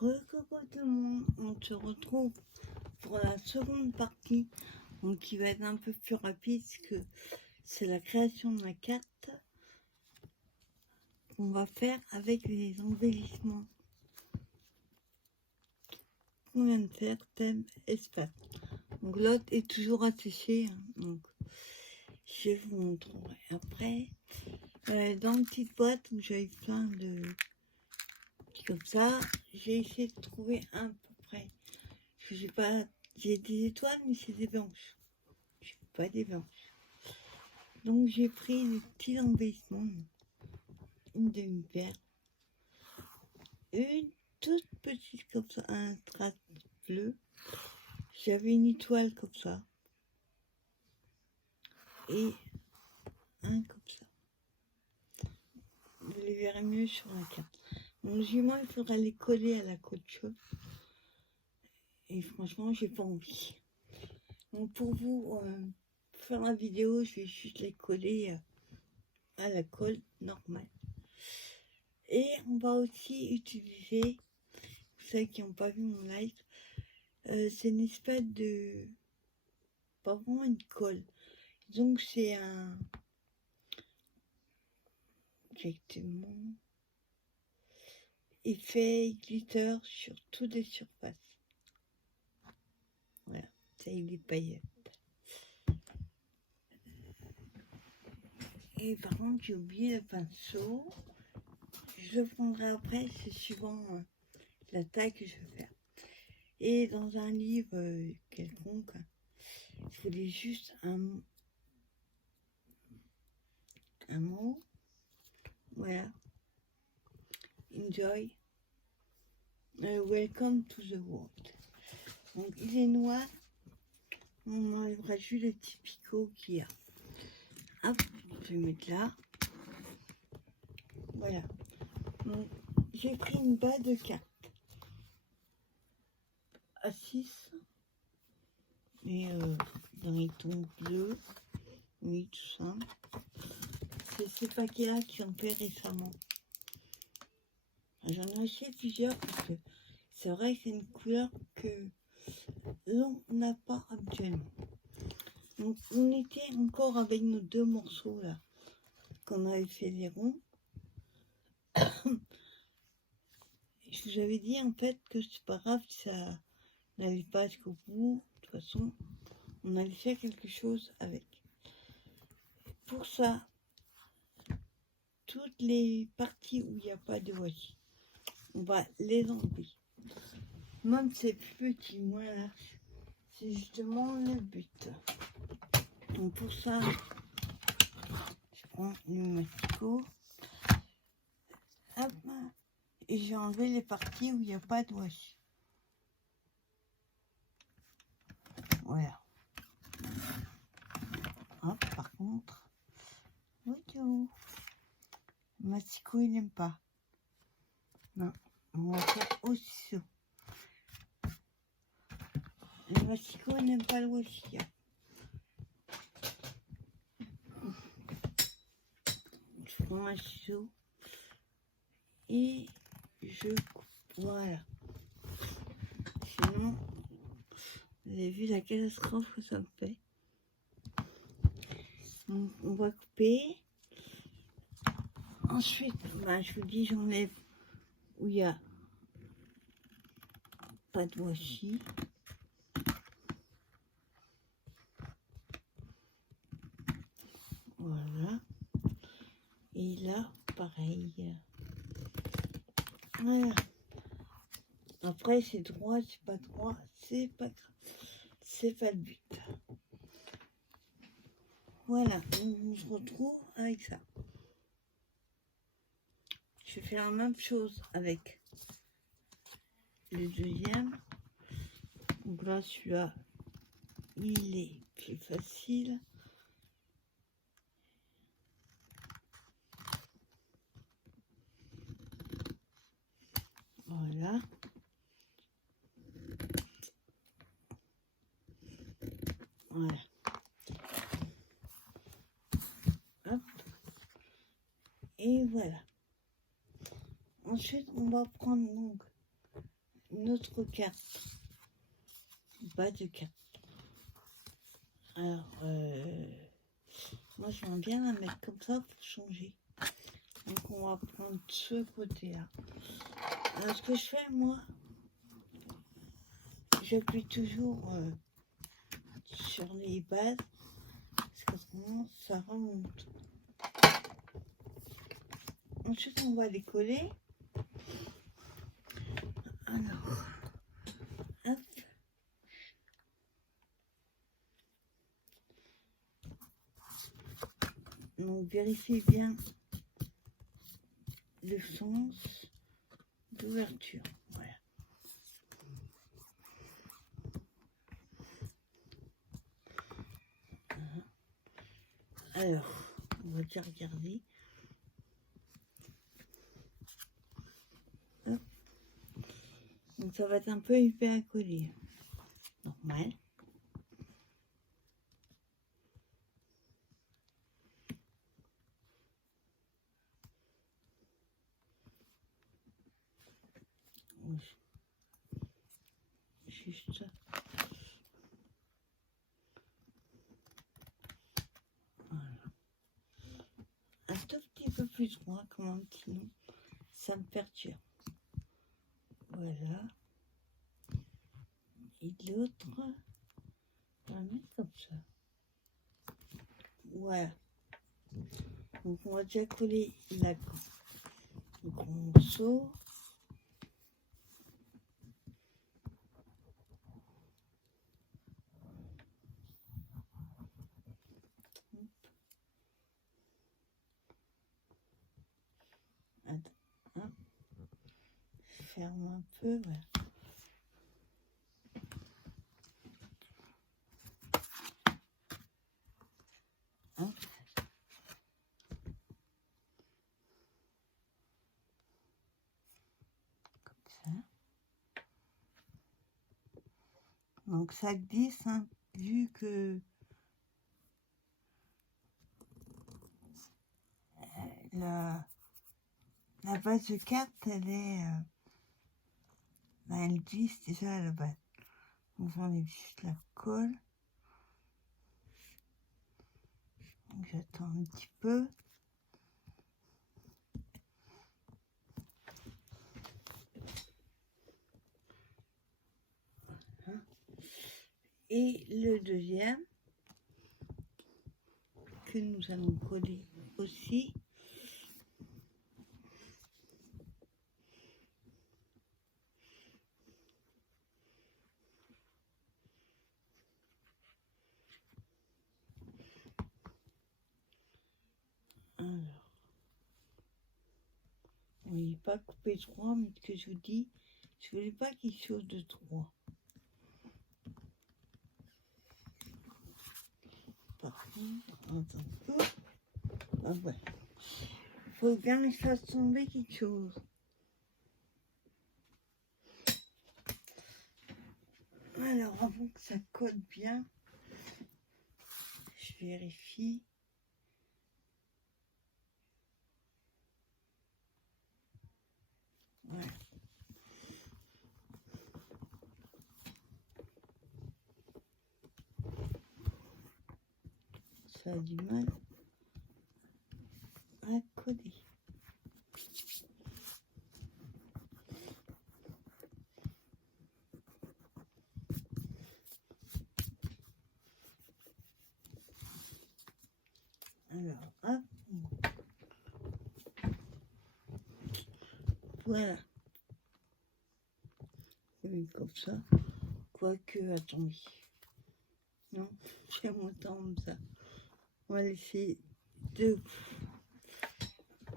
Coucou tout le monde, on se retrouve pour la seconde partie, donc qui va être un peu plus rapide, parce que c'est la création de la carte qu'on va faire avec les embellissements qu'on vient de faire, thème espace. Donc l'autre est toujours asséché, donc je vous montrerai après. Dans une petite boîte où j'avais plein de... comme ça, j'ai essayé de trouver à peu près. Parce que j'ai des étoiles, mais c'est des blanches. J'ai pas des blanches. Donc j'ai pris des petits embellissements, une demi-paire, une toute petite comme ça, un strass bleu. J'avais une étoile comme ça et un comme ça. Vous les verrez mieux sur la carte. Donc il faudra les coller à la couture. Et franchement, j'ai pas envie. Donc pour vous faire la vidéo, je vais juste les coller à la colle normale. Et on va aussi utiliser, pour ceux qui n'ont pas vu mon live, c'est une espèce de, pas vraiment une colle. Donc c'est un, exactement, effet glitter sur toutes les surfaces. Voilà, ça il est paillettes. Et par contre, j'ai oublié le pinceau. Je le prendrai après, c'est suivant la taille que je vais faire. Et dans un livre quelconque, il voulait juste un mot. Voilà. Enjoy. Welcome to the world. Donc il est noir. On enlèvera juste les petits picots qu'il y a. Hop, je vais mettre là. Voilà. Donc j'ai pris une base de cartes à 6. Et dans les tons bleus. Oui, tout ça. C'est ces paquets-là qui ont fait récemment. J'en ai acheté plusieurs parce que c'est vrai que c'est une couleur que l'on n'a pas habituellement. Donc on était encore avec nos deux morceaux là qu'on avait fait les ronds. Je vous avais dit en fait que c'est pas grave si ça n'allait pas jusqu'au bout. De toute façon, on allait faire quelque chose avec. Pour ça, toutes les parties où il n'y a pas de washi, on va les enlever. Même ces plus petits, moins larges, c'est justement le but. Donc pour ça, je prends le mastico. Hop, et j'ai enlevé les parties où il n'y a pas de washi. Voilà. Hop, par contre, oui, le mastico il n'aime pas. Non, on va faire aussi ça. Le mastico n'aime pas le washi. Je prends un ciseau et je coupe. Voilà. Sinon, vous avez vu la catastrophe que ça me fait. Donc, on va couper. Ensuite, je vous dis, j'enlève où il n'y a pas de washi. Voilà. Et là, pareil. Voilà. Après, c'est droit, c'est pas droit, c'est pas grave. C'est pas le but. Voilà, on se retrouve avec ça. Je vais faire la même chose avec le deuxième. Donc là, celui-là, il est plus facile. Voilà. Voilà. Hop. Et voilà. Ensuite, on va prendre donc une autre carte. Bas de carte. Alors, moi j'aime bien la mettre comme ça pour changer. Donc on va prendre ce côté-là. Alors ce que je fais moi, j'appuie toujours sur les bases parce qu'autrement ça remonte. Ensuite on va les coller. Alors, hop. Donc vérifiez bien le sens d'ouverture. Voilà. Alors, on va déjà regarder. Hop. Donc ça va être un peu épais à coller. Normal. Juste ça. Voilà. Un tout petit peu plus droit quand même, sinon ça me perturbe. Voilà. Et l'autre, on va le mettre comme ça. Voilà. Donc on va déjà coller la le gros morceau. Attends, hein. Ferme un peu, voilà. Hein. Comme ça. Donc ça glisse, hein, vu que la base de carte, elle est... elle glisse déjà à la base. Donc j'enlève juste la colle. Donc j'attends un petit peu. Voilà. Et le deuxième, que nous allons coller aussi. Alors, oui, pas couper droit, mais ce que je vous dis, je voulais pas quelque chose de droit. Par contre, attends un peu. Ah ouais. Faut bien que je fasse tomber quelque chose. Alors, avant que ça colle bien, je vérifie. Voilà. Ça a du mal à coller. Alors, hop. Voilà. Oui, comme ça. Quoique, attendez. Non, j'aime autant comme ça. On va laisser deux.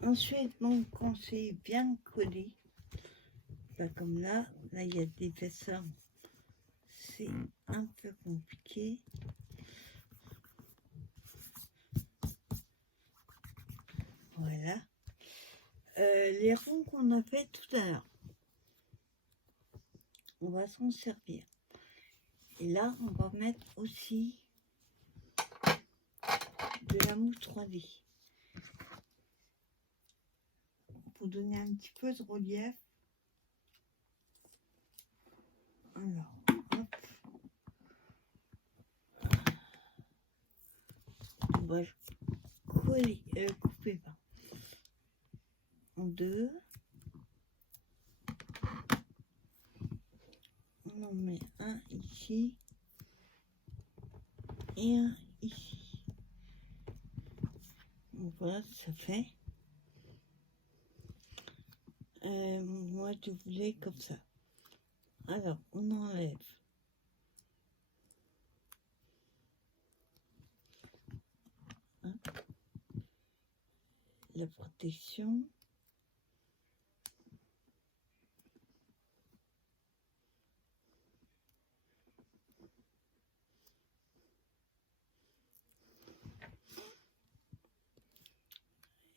Ensuite, donc, quand c'est bien collé, pas comme là, il y a des épaisseurs. C'est un peu compliqué. Voilà. Les ronds qu'on a fait tout à l'heure, on va s'en servir. Et là, on va mettre aussi de la mousse 3D pour donner un petit peu de relief. va coller, couper en deux. On en met un ici et un ici. Donc voilà, ça fait. Moi, je voulais comme ça. Alors, on enlève la protection.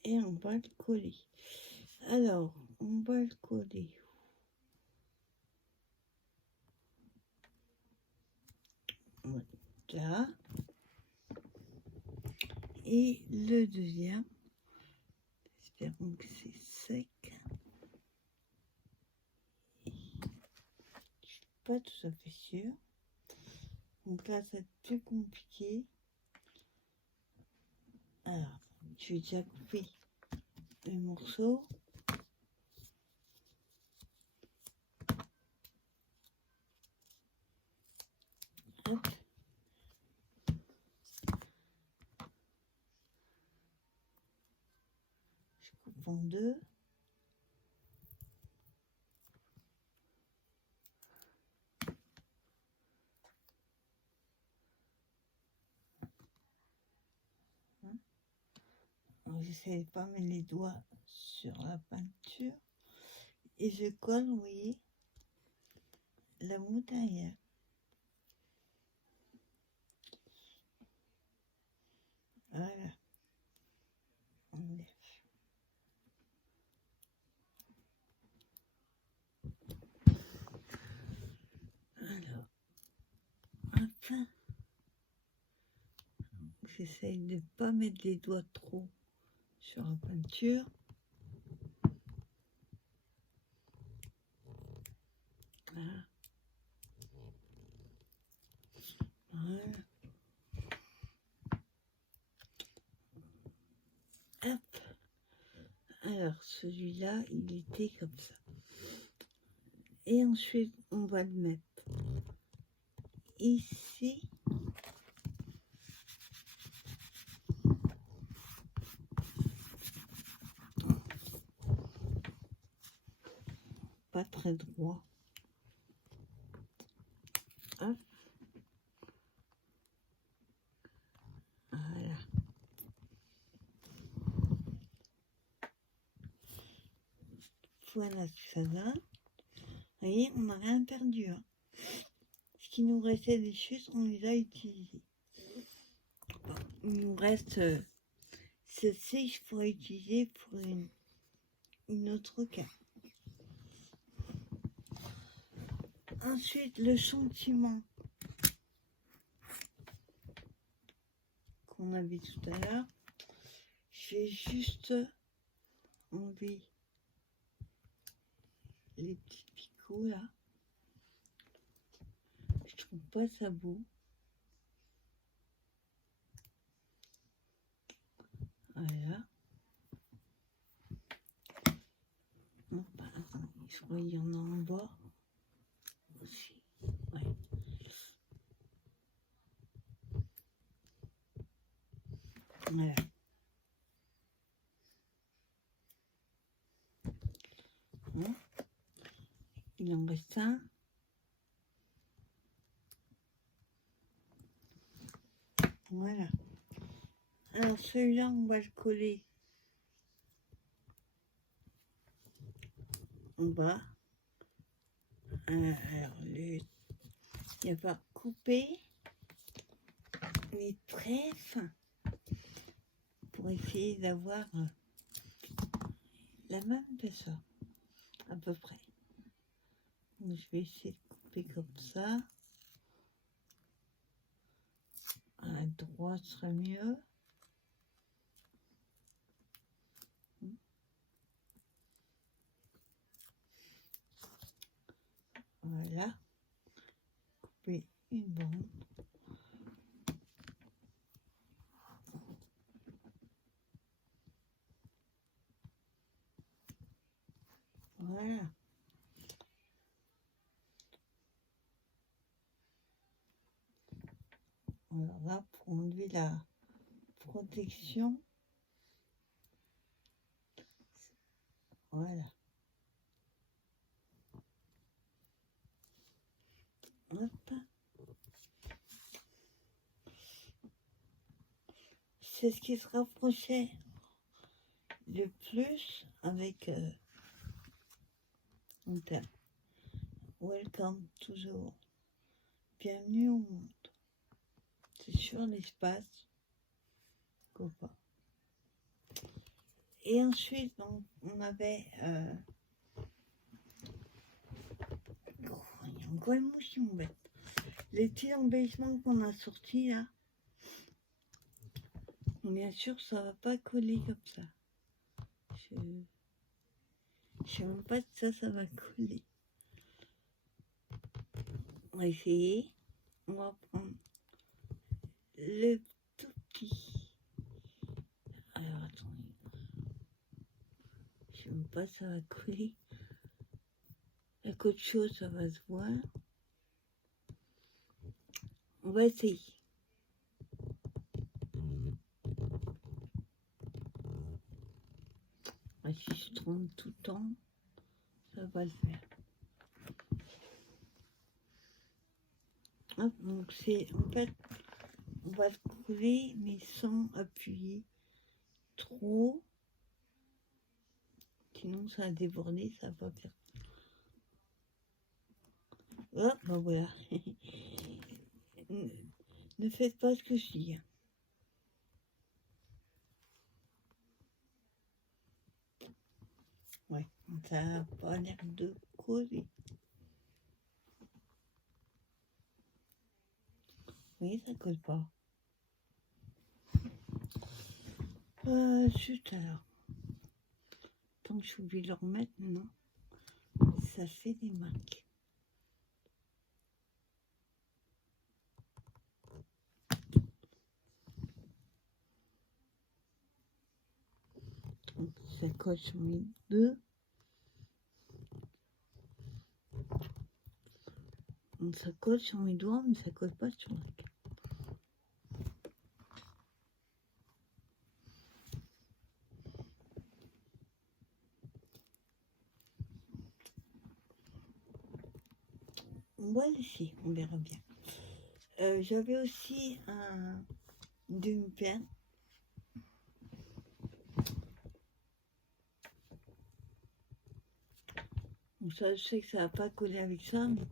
Et on va le coller. Alors, on va le coller. Là. Et le deuxième, espérons que c'est sec. Je suis pas tout à fait sûre. Donc là, c'est plus compliqué. Alors, je vais déjà couper les morceaux. Hop. Je coupe en deux. J'essaie de pas mettre les doigts sur la peinture. Et je colle, vous voyez, la mousse derrière. Voilà. On lève. Alors, enfin, j'essaye de ne pas mettre les doigts trop sur la peinture. Voilà. Voilà. Hop. Alors, celui-là, il était comme ça. Et ensuite, on va le mettre ici. Pas très droit. Hop. Voilà. Voilà, ça va. Vous voyez, on n'a rien perdu. Hein. Ce qui nous restait des choses, on les a utilisées. Bon, il nous reste celle-ci, je pourrais utiliser pour une autre carte. Ensuite, le sentiment qu'on avait tout à l'heure, je vais juste enlever les petits picots là. Je trouve pas ça beau. Voilà. Non, pas, attends, je crois qu'il y en a en bas aussi. Ouais. Voilà. Hein, il en reste un. Voilà. Alors celui-là, on va le coller en bas. Alors, il va couper les très fins pour essayer d'avoir la même épaisseur, à peu près. Donc, je vais essayer de couper comme ça. À droite serait mieux. Voilà. Couper une bande. Alors là, pour enlever la protection, voilà. Hop. C'est ce qui se rapprochait le plus avec mon terme. Welcome to the world. Bienvenue au monde. C'est sur l'espace. Copain. Et ensuite, on avait... il y a encore une mouche qui m'embête. Les petits embellissements qu'on a sortis là. Bien sûr, ça va pas coller comme ça. Je sais même pas si ça va coller. On va essayer. On va prendre le tout petit. Alors attendez. Je sais même pas si ça va coller. Avec autre chose, ça va se voir. On va essayer. Si je tourne tout le temps, ça va le faire. Hop, donc c'est en fait, on va le coller mais sans appuyer trop. Sinon ça va déborder, ça va pas faire. Hop, ben voilà. Ne faites pas ce que je dis. Ouais, ça n'a pas l'air de coller. Oui, ça colle pas. Zut alors. Tant que je suis obligée de le remettre, non. Ça fait des marques. Donc, ça colle sur mes deux. Donc, ça colle sur mes doigts, mais ça colle pas sur la carte. On va laisser, on verra bien. J'avais aussi un demi-paire. Donc ça, je sais que ça va pas coller avec ça, mais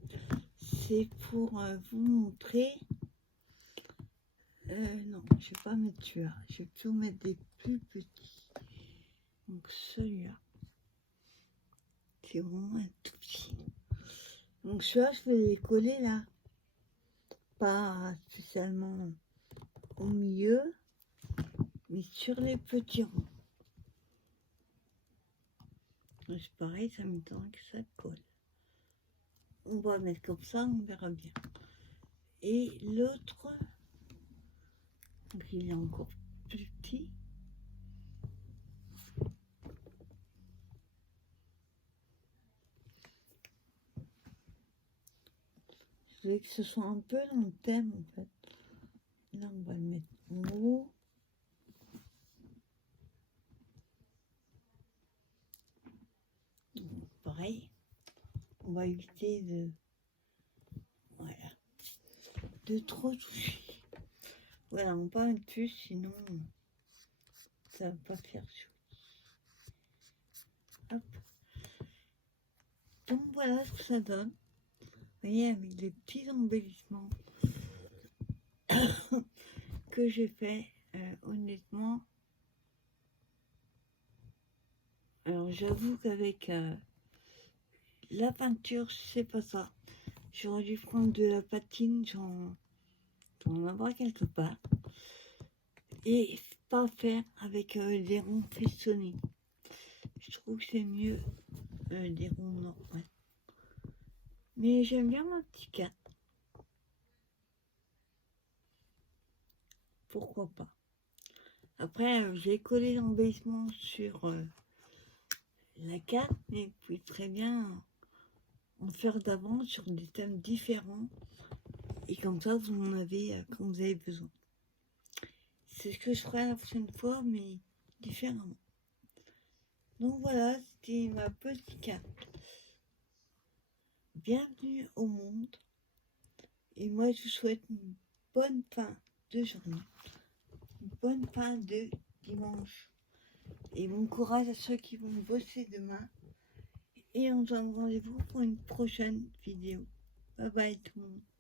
c'est pour vous montrer. Non, je vais pas mettre celui-là. Je vais plutôt mettre des plus petits. Donc celui-là, c'est vraiment un tout petit. Donc celui-là, je vais les coller là. Pas spécialement au milieu, mais sur les petits ronds. C'est pareil, ça m'étonne que ça colle. On va mettre comme ça, on verra bien. Et l'autre, il est encore plus petit. Je voulais que ce soit un peu dans le thème en fait. Là, on va le mettre en haut. Donc, pareil, on va éviter de, voilà, de trop toucher. Voilà, on va mettre plus, sinon ça va pas faire joli. Hop. Donc voilà ce que ça donne. Vous voyez, avec les petits embellissements que j'ai fait, honnêtement. Alors j'avoue qu'avec la peinture, c'est pas ça. J'aurais dû prendre de la patine, j'en avoir quelque part. Et pas faire avec des ronds festonnés. Je trouve que c'est mieux des ronds normaux. Mais j'aime bien ma petite carte. Pourquoi pas. Après, j'ai collé l'embellissement sur la carte, mais vous pouvez très bien en faire d'avance sur des thèmes différents Et comme ça, vous en avez quand vous avez besoin. C'est ce que je ferai la prochaine fois, mais différemment. Donc voilà, c'était ma petite carte. Bienvenue au monde. Et moi, je vous souhaite une bonne fin de journée. Une bonne fin de dimanche. Et bon courage à ceux qui vont bosser demain. Et on se donne rendez-vous pour une prochaine vidéo. Bye bye tout le monde.